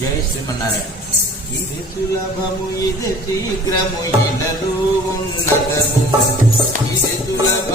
జై శ్రీమన్నారాయణ. ఇది సులభము ఇది శీఘ్రము ఇనదు ఉన్నతము ఇది సులభ